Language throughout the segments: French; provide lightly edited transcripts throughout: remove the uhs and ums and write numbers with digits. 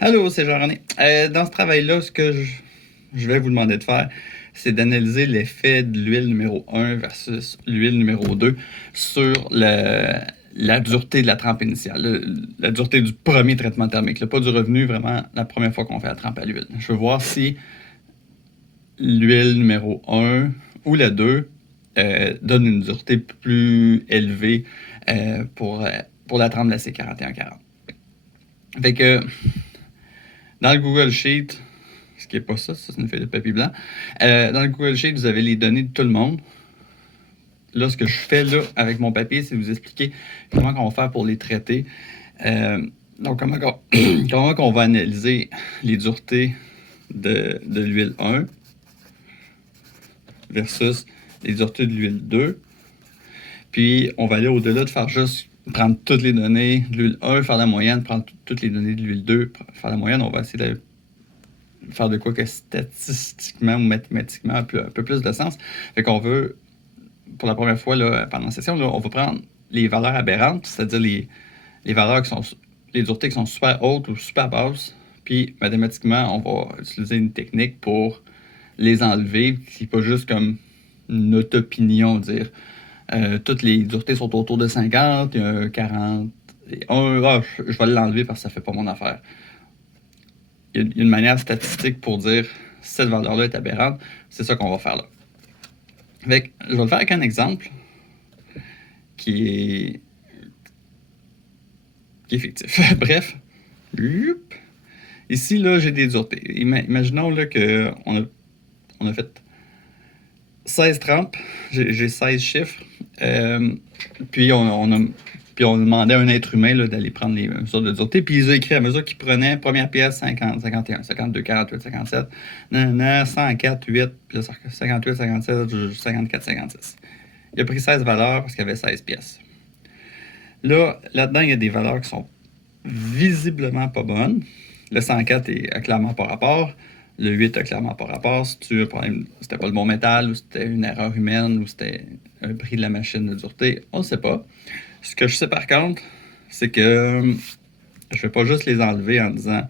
Allô, c'est Jean-René. Dans ce travail-là, ce que je vais vous demander de faire, c'est d'analyser l'effet de l'huile numéro 1 versus l'huile numéro 2 sur la dureté de la trempe initiale, la dureté du premier traitement thermique, là, pas du revenu, vraiment la première fois qu'on fait la trempe à l'huile. Je veux voir si l'huile numéro 1 ou la 2 donne une dureté plus élevée pour la trempe de la C4140. Fait que dans le Google Sheet, ce qui n'est pas ça, c'est une feuille de papier blanc. Dans le Google Sheet, vous avez les données de tout le monde. Là, ce que je fais là avec mon papier, c'est vous expliquer comment on va faire pour les traiter. Donc, comment on va analyser les duretés de l'huile 1 versus les duretés de l'huile 2. Puis, on va aller au-delà de faire juste prendre toutes les données de l'huile 1, faire la moyenne, prendre toutes les données de l'huile 2, faire la moyenne. On va essayer de faire de quoi que statistiquement ou mathématiquement un peu plus de sens. Fait qu'on veut, pour la première fois là, pendant la session, là, on va prendre les valeurs aberrantes, c'est-à-dire les valeurs qui sont les duretés qui sont super hautes ou super basses, puis mathématiquement, on va utiliser une technique pour les enlever, qui n'est pas juste comme notre opinion, dire toutes les duretés sont autour de 50, 40, et 1, je vais l'enlever parce que ça fait pas mon affaire. Il y a une manière statistique pour dire cette valeur-là est aberrante. C'est ça qu'on va faire là. Fait que, je vais le faire avec un exemple qui est fictif. Bref. Ici, là, j'ai des duretés. Imaginons là, qu'on a fait 16 trempes. J'ai 16 chiffres. Puis on demandait à un être humain là, d'aller prendre les mesures de dureté. Puis ils ont écrit à mesure qu'ils prenaient première pièce 50, 51, 52, 48, 57, 104, 8, puis là, 58, 57, 54, 56. Il a pris 16 valeurs parce qu'il y avait 16 pièces. Là-dedans, il y a des valeurs qui sont visiblement pas bonnes. Le 104 a clairement pas rapport. Le 8 a clairement pas rapport. Si tu as un problème, c'était pas le bon métal, ou c'était une erreur humaine, ou c'était un prix de la machine de dureté, on ne sait pas. Ce que je sais par contre, c'est que je vais pas juste les enlever en disant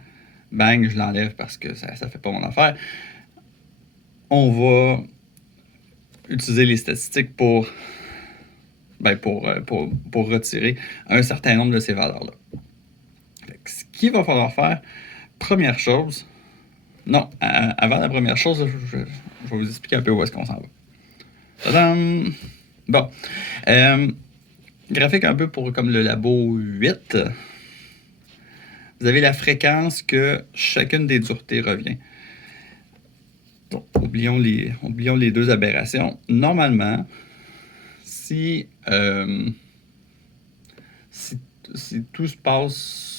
bang, je l'enlève parce que ça fait pas mon affaire. On va utiliser les statistiques pour retirer un certain nombre de ces valeurs-là. Ce qu'il va falloir faire, première chose, non, avant la première chose, je vais vous expliquer un peu où est-ce qu'on s'en va. Tadam! Bon. Graphique un peu pour comme le labo 8. Vous avez la fréquence que chacune des duretés revient. Donc, oublions les deux aberrations. Normalement, si tout se passe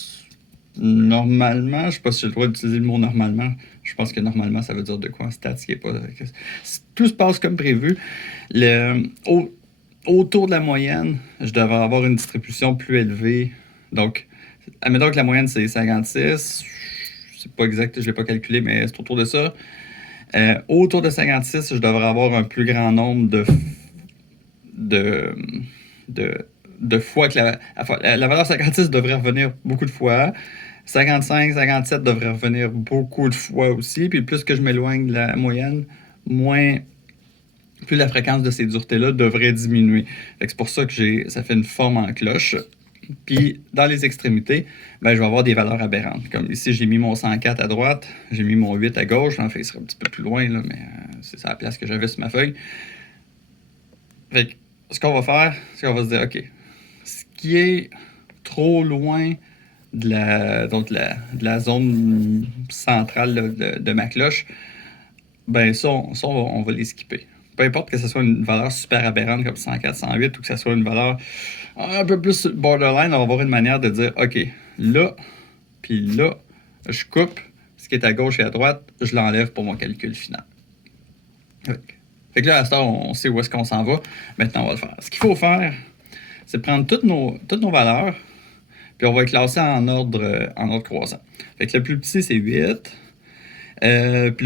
normalement, je ne sais pas si j'ai le droit d'utiliser le mot normalement, je pense que normalement ça veut dire de quoi en stats, qui est pas. Si tout se passe comme prévu, autour de la moyenne, je devrais avoir une distribution plus élevée. Donc, admettons que la moyenne c'est 56, c'est pas exact, je l'ai pas calculé, mais c'est autour de ça. Autour de 56, je devrais avoir un plus grand nombre de fois que la valeur 56 devrait revenir beaucoup de fois. 55, 57 devrait revenir beaucoup de fois aussi. Puis plus que je m'éloigne de la moyenne, plus la fréquence de ces duretés-là devrait diminuer. C'est pour ça que ça fait une forme en cloche. Puis dans les extrémités, je vais avoir des valeurs aberrantes. Comme ici, j'ai mis mon 104 à droite, j'ai mis mon 8 à gauche. En fait, il serait un petit peu plus loin, là, mais c'est ça la place que j'avais sur ma feuille. Fait que, ce qu'on va faire, c'est qu'on va se dire, OK, ce qui est trop loin de la zone centrale là, de ma cloche, ça, on va les skipper. Peu importe que ce soit une valeur super aberrante comme 104, 108 ou que ce soit une valeur un peu plus borderline, on va avoir une manière de dire, OK, là, puis là, je coupe ce qui est à gauche et à droite, je l'enlève pour mon calcul final. Fait que là, à ce temps, on sait où est-ce qu'on s'en va. Maintenant, on va le faire. Ce qu'il faut faire, c'est prendre toutes nos valeurs, puis on va les classer en ordre croissant. Fait que le plus petit, c'est 8. Puis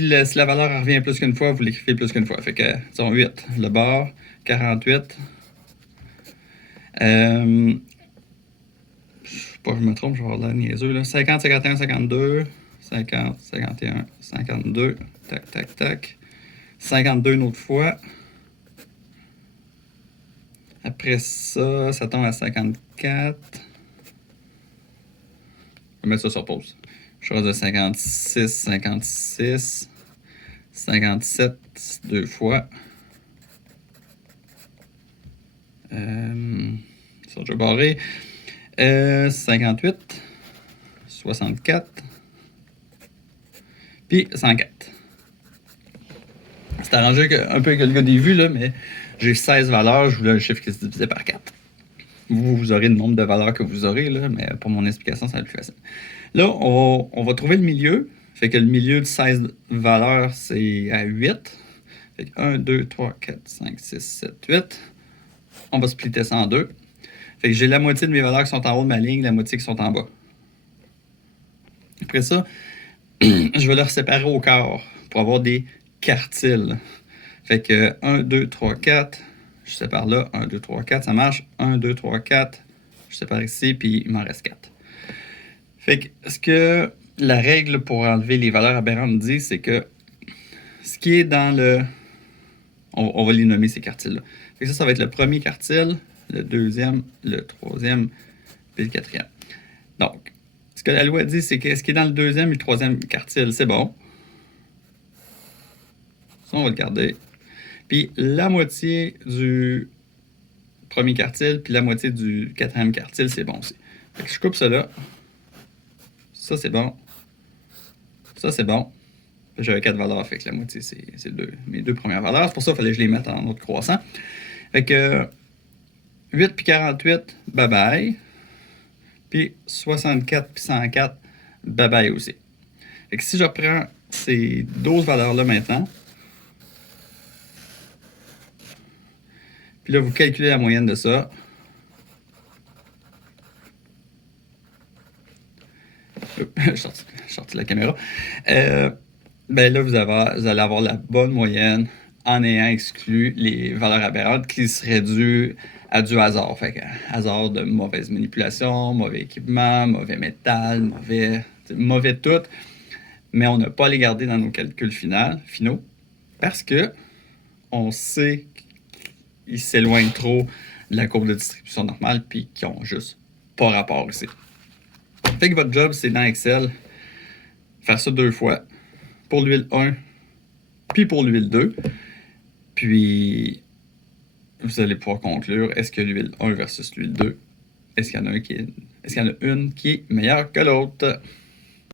là, si la valeur revient plus qu'une fois, vous l'écrivez plus qu'une fois. Fait que, disons 8, le bord, 48. pas, je me trompe, je vais avoir l'air niaiseux, là. 50, 51, 52. 50, 51, 52. Tac, tac, tac. 52 une autre fois. Après ça, ça tombe à 54. Je vais mettre ça sur pause. Je reste de 56, 56. 57 deux fois. Ils sont déjà barrés. 58. 64. Puis 104. C'est arrangé un peu avec le gars des vues, là, mais j'ai 16 valeurs. Je voulais un chiffre qui se divisait par 4. Vous aurez le nombre de valeurs que vous aurez, là, mais pour mon explication, ça va être plus facile. Là, on va trouver le milieu. Fait que le milieu de 16 valeurs, c'est à 8. Fait que 1, 2, 3, 4, 5, 6, 7, 8. On va splitter ça en deux. Fait que j'ai la moitié de mes valeurs qui sont en haut de ma ligne, la moitié qui sont en bas. Après ça, je vais leur séparer au quart pour avoir des quartiles. Fait que 1, 2, 3, 4, je sépare là. 1, 2, 3, 4, ça marche. 1, 2, 3, 4, je sépare ici, puis il m'en reste 4. Fait que ce que la règle pour enlever les valeurs aberrantes dit, c'est que ce qui est dans le... On va les nommer ces quartiles-là. Fait que ça va être le premier quartile, le deuxième, le troisième, puis le quatrième. Donc, ce que la loi dit, c'est que ce qui est dans le deuxième et le troisième quartile, c'est bon. Ça, on va le garder. Puis la moitié du premier quartile, puis la moitié du quatrième quartile, c'est bon aussi. Fait que je coupe ça là. Ça, c'est bon. Ça, c'est bon. J'avais 4 valeurs, fait que la moitié, c'est mes deux premières valeurs. C'est pour ça qu'il fallait que je les mette en ordre croissant. Fait que 8 puis 48, bye-bye. Puis 64 puis 104, bye-bye aussi. Fait que si je reprends ces 12 valeurs-là maintenant, puis là, vous calculez la moyenne de ça. Je sorti la caméra. Ben là, vous allez avoir la bonne moyenne en ayant exclu les valeurs aberrantes qui seraient dues à du hasard. Fait que hasard de mauvaise manipulation, mauvais équipement, mauvais métal, mauvais tout. Mais on n'a pas à les garder dans nos calculs finaux parce que on sait qu'ils s'éloignent trop de la courbe de distribution normale puis qu'ils ont juste pas rapport ici. Fait que votre job, c'est dans Excel, faire ça 2 fois. Pour l'huile 1, puis pour l'huile 2. Puis, vous allez pouvoir conclure, est-ce que l'huile 1 versus l'huile 2, est-ce qu'il y en a une qui est meilleure que l'autre?